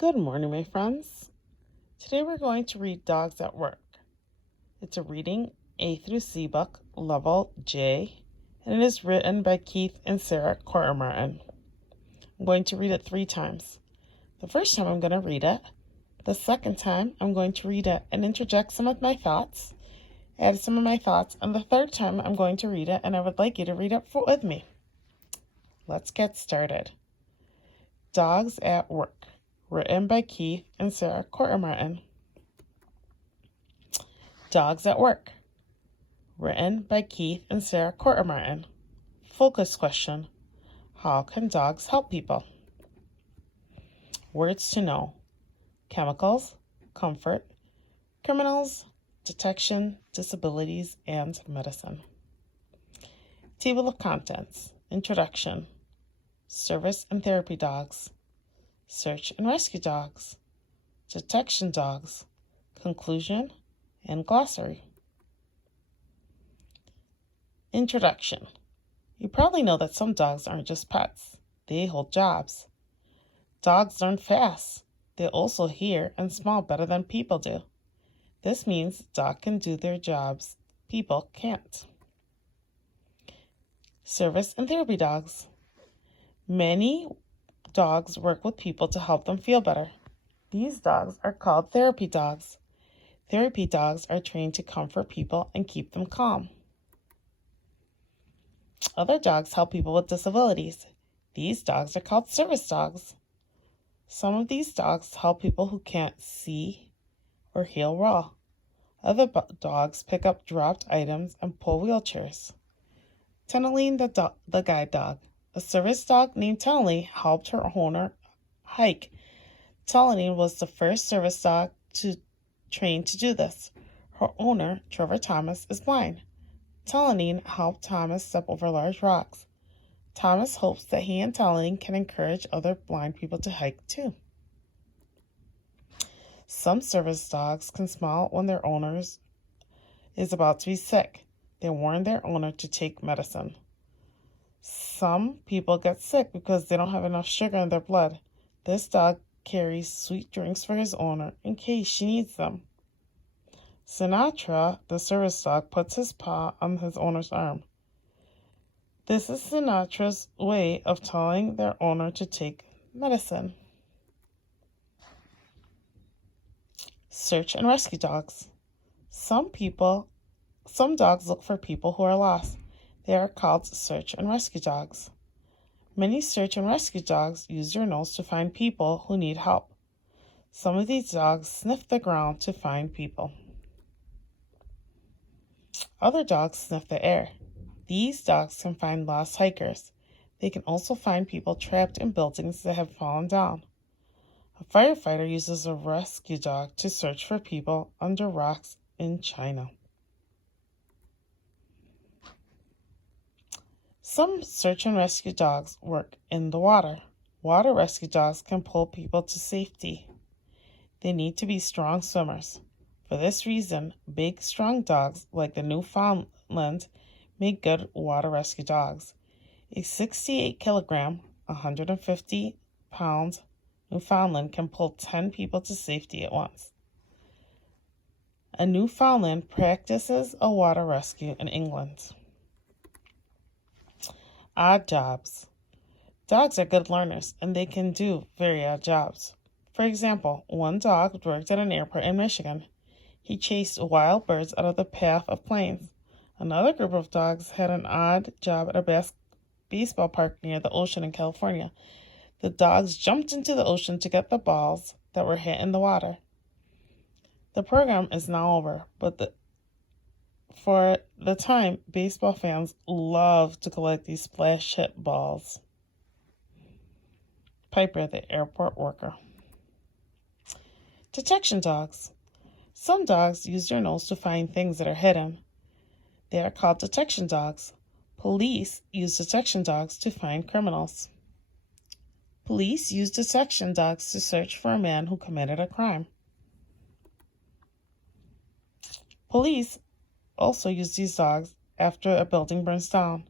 Good morning, my friends. Today we're going to read Dogs at Work. It's a reading A through C book, level J, and it is written by Keith and Sarah Kortemartin. I'm going to read it 3 times. The first time I'm going to read it. The second time I'm going to read it and interject some of my thoughts, add some of my thoughts, and the third time I'm going to read it and I would like you to read it with me. Let's get started. Dogs at Work. Written by Keith and Sarah Kortemartin. Dogs at Work. Written by Keith and Sarah Kortemartin. Focus question. How can dogs help people? Words to know. Chemicals, comfort, criminals, detection, disabilities, and medicine. Table of contents. Introduction. Service and therapy dogs. Search and rescue dogs, detection dogs, conclusion, and glossary. Introduction. You probably know that some dogs aren't just pets, they hold jobs. Dogs learn fast. They also hear and smell better than people do. This means dogs can do their jobs people can't. Service and therapy dogs. Many dogs work with people to help them feel better. These dogs are called therapy dogs. Therapy dogs are trained to comfort people and keep them calm. Other dogs help people with disabilities. These dogs are called service dogs. Some of these dogs help people who can't see or hear well. Other dogs pick up dropped items and pull wheelchairs. Tennaline the guide dog. A service dog named Tennaline helped her owner hike. Tennaline was the first service dog trained to do this. Her owner, Trevor Thomas, is blind. Tennaline helped Thomas step over large rocks. Thomas hopes that he and Tennaline can encourage other blind people to hike too. Some service dogs can smell when their owner is about to be sick. They warn their owner to take medicine. Some people get sick because they don't have enough sugar in their blood. This dog carries sweet drinks for his owner in case she needs them. Sinatra, the service dog, puts his paw on his owner's arm. This is Sinatra's way of telling their owner to take medicine. Search and rescue dogs. Some dogs look for people who are lost. They are called search and rescue dogs. Many search and rescue dogs use their nose to find people who need help. Some of these dogs sniff the ground to find people. Other dogs sniff the air. These dogs can find lost hikers. They can also find people trapped in buildings that have fallen down. A firefighter uses a rescue dog to search for people under rocks in China. Some search and rescue dogs work in the water. Water rescue dogs can pull people to safety. They need to be strong swimmers. For this reason, big, strong dogs like the Newfoundland make good water rescue dogs. A 68-kilogram, 150-pound Newfoundland can pull 10 people to safety at once. A Newfoundland practices a water rescue in England. Odd jobs. Dogs are good learners and they can do very odd jobs. For example, one dog worked at an airport in Michigan. He chased wild birds out of the path of planes. Another group of dogs had an odd job at a baseball park near the ocean in California. The dogs jumped into the ocean to get the balls that were hit in the water. The program is now over, but for the time, baseball fans love to collect these splash hit balls. Piper, the airport worker. Detection dogs. Some dogs use their nose to find things that are hidden. They are called detection dogs. Police use detection dogs to find criminals. Police use detection dogs to search for a man who committed a crime. Police also use these dogs after a building burns down.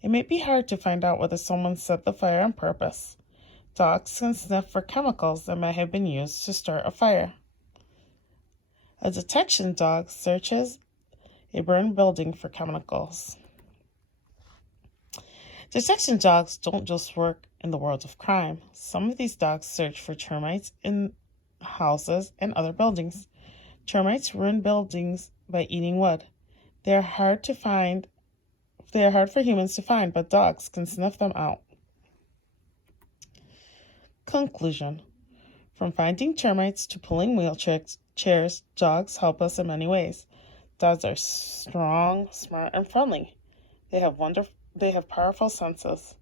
It may be hard to find out whether someone set the fire on purpose. Dogs can sniff for chemicals that might have been used to start a fire. A detection dog searches a burned building for chemicals. Detection dogs don't just work in the world of crime. Some of these dogs search for termites in houses and other buildings. Termites ruin buildings by eating wood. They are hard for humans to find, but dogs can sniff them out. Conclusion. From finding termites to pulling wheelchairs, dogs help us in many ways. Dogs are strong, smart, and friendly. They have powerful senses.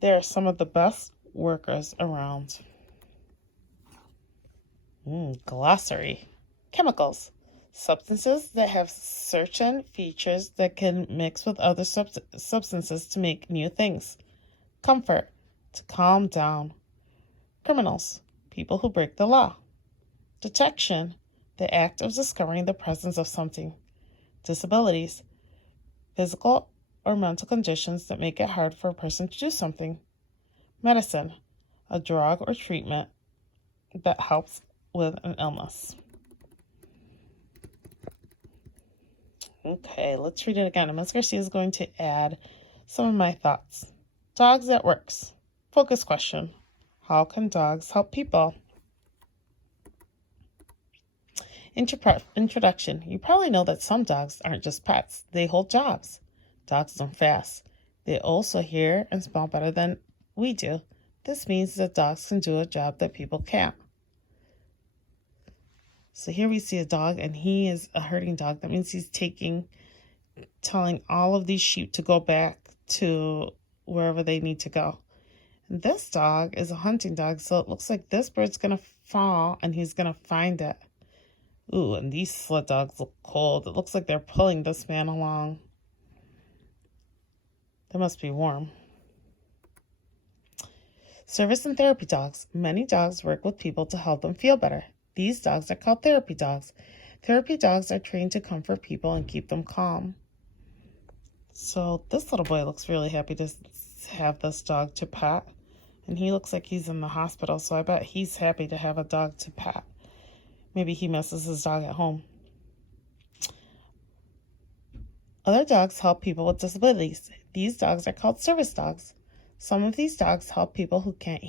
They are some of the best workers around. Glossary. Chemicals. Substances that have certain features that can mix with other substances to make new things. Comfort. To calm down. Criminals. People who break the law. Detection. The act of discovering the presence of something. Disabilities. Physical or mental conditions that make it hard for a person to do something. Medicine. A drug or treatment that helps with an illness. Okay, let's read it again. Ms. Garcia is going to add some of my thoughts. Dogs at works. Focus question. How can dogs help people? Introduction. You probably know that some dogs aren't just pets. They hold jobs. Dogs don't fast. They also hear and smell better than we do. This means that dogs can do a job that people can't. So here we see a dog, and he is a herding dog. That means he's telling all of these sheep to go back to wherever they need to go. And this dog is a hunting dog, so it looks like this bird's going to fall, and he's going to find it. Ooh, and these sled dogs look cold. It looks like they're pulling this man along. They must be warm. Service and therapy dogs. Many dogs work with people to help them feel better. These dogs are called therapy dogs. Therapy dogs are trained to comfort people and keep them calm. So this little boy looks really happy to have this dog to pet. And he looks like he's in the hospital, so I bet he's happy to have a dog to pet. Maybe he misses his dog at home. Other dogs help people with disabilities. These dogs are called service dogs. Some of these dogs help people who can't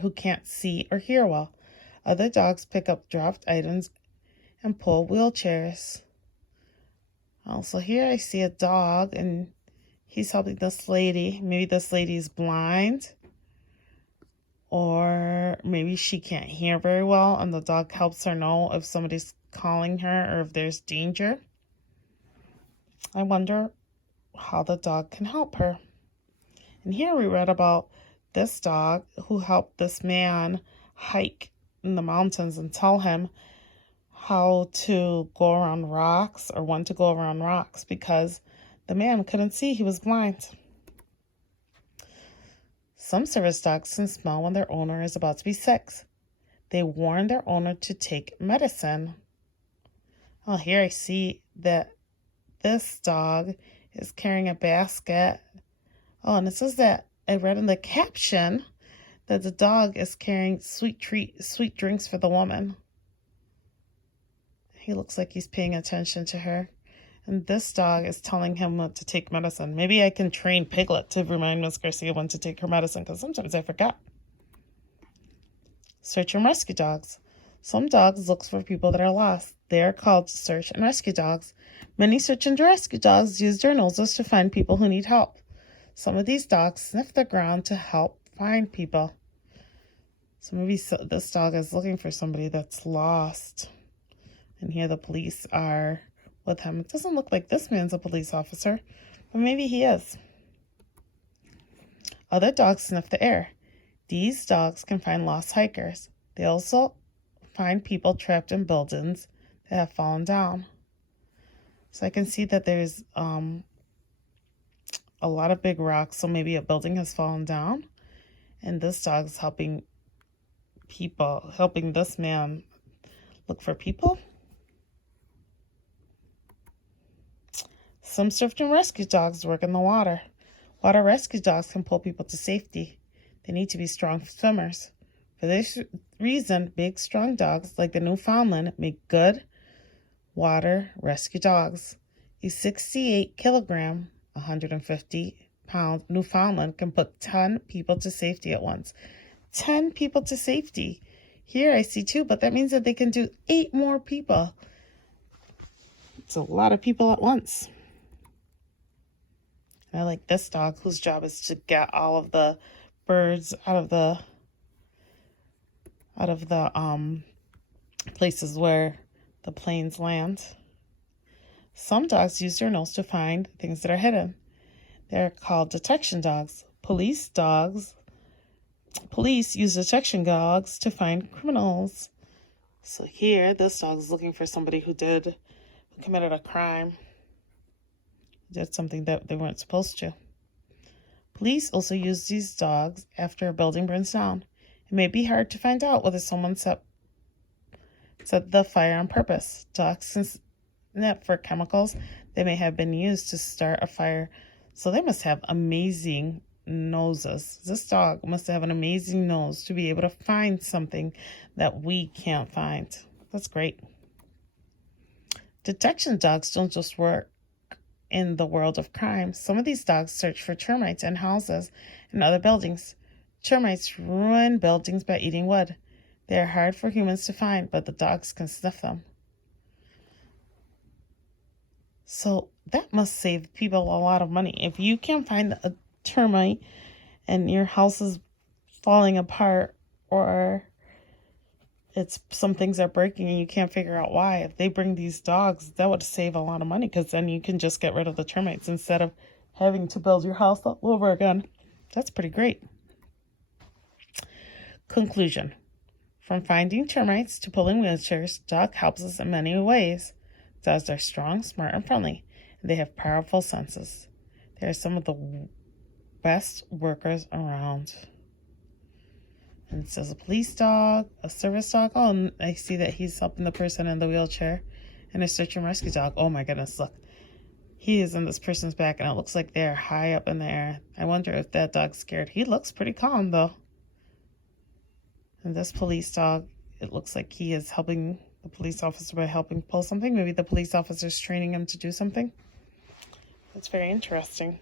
who can't see or hear well. Other dogs pick up dropped items and pull wheelchairs. Also, here I see a dog, and he's helping this lady. Maybe this lady's blind, or maybe she can't hear very well, and the dog helps her know if somebody's calling her or if there's danger. I wonder how the dog can help her. And here we read about this dog who helped this man hike in the mountains and tell him how to go around rocks or when to go around rocks because the man couldn't see, he was blind. Some service dogs can smell when their owner is about to be sick. They warn their owner to take medicine. Oh, here I see that this dog is carrying a basket. Oh, and it says that I read in the caption that the dog is carrying sweet drinks for the woman. He looks like he's paying attention to her. And this dog is telling him what to take medicine. Maybe I can train Piglet to remind Miss Garcia when to take her medicine, because sometimes I forget. Search and rescue dogs. Some dogs look for people that are lost. They are called search and rescue dogs. Many search and rescue dogs use their noses to find people who need help. Some of these dogs sniff the ground to help find people. So maybe this dog is looking for somebody that's lost. And here the police are with him. It doesn't look like this man's a police officer, but maybe he is. Other dogs sniff the air. These dogs can find lost hikers. They also find people trapped in buildings that have fallen down. So I can see that there's a lot of big rocks, so maybe a building has fallen down, and this dog's helping this man look for people. Some search and rescue dogs work in the water. Water rescue dogs can pull people to safety. They need to be strong swimmers. For this reason, big, strong dogs like the Newfoundland make good water rescue dogs. A 68-kilogram, 150-pound Newfoundland can put 10 people to safety at once. 10 people to safety. Here I see 2, but that means that they can do 8 more people. It's a lot of people at once. I like this dog whose job is to get all of the birds out of the places where the planes land. Some dogs use their nose to find things that are hidden. They're called detection dogs. Police use detection dogs to find criminals. So here, this dog is looking for somebody who committed a crime. Did something that they weren't supposed to. Police also use these dogs after a building burns down. It may be hard to find out whether someone set the fire on purpose. Dogs can sniff for chemicals that may have been used to start a fire. So they must have amazing noses. This dog must have an amazing nose to be able to find something that we can't find. That's great. Detection dogs don't just work in the world of crime. Some of these dogs search for termites in houses and other buildings. Termites ruin buildings by eating wood. They are hard for humans to find, but the dogs can sniff them. So that must save people a lot of money. If you can't find a termite and your house is falling apart, or some things are breaking and you can't figure out why, if they bring these dogs, that would save a lot of money, because then you can just get rid of the termites instead of having to build your house all over again. That's pretty great. Conclusion. From finding termites to pulling wheelchairs, dog helps us in many ways. Dogs are strong, smart, and friendly, and they have powerful senses. They are some of the best workers around. And it says a police dog, a service dog. Oh, and I see that he's helping the person in the wheelchair. And a search and rescue dog. Oh my goodness, look. He is in this person's back, and it looks like they're high up in the air. I wonder if that dog's scared. He looks pretty calm, though. And this police dog, it looks like he is helping the police officer by helping pull something. Maybe the police officer's training him to do something. That's very interesting.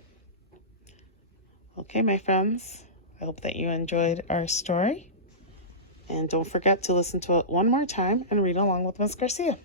Okay, my friends. I hope that you enjoyed our story. And don't forget to listen to it one more time and read along with Ms. Garcia.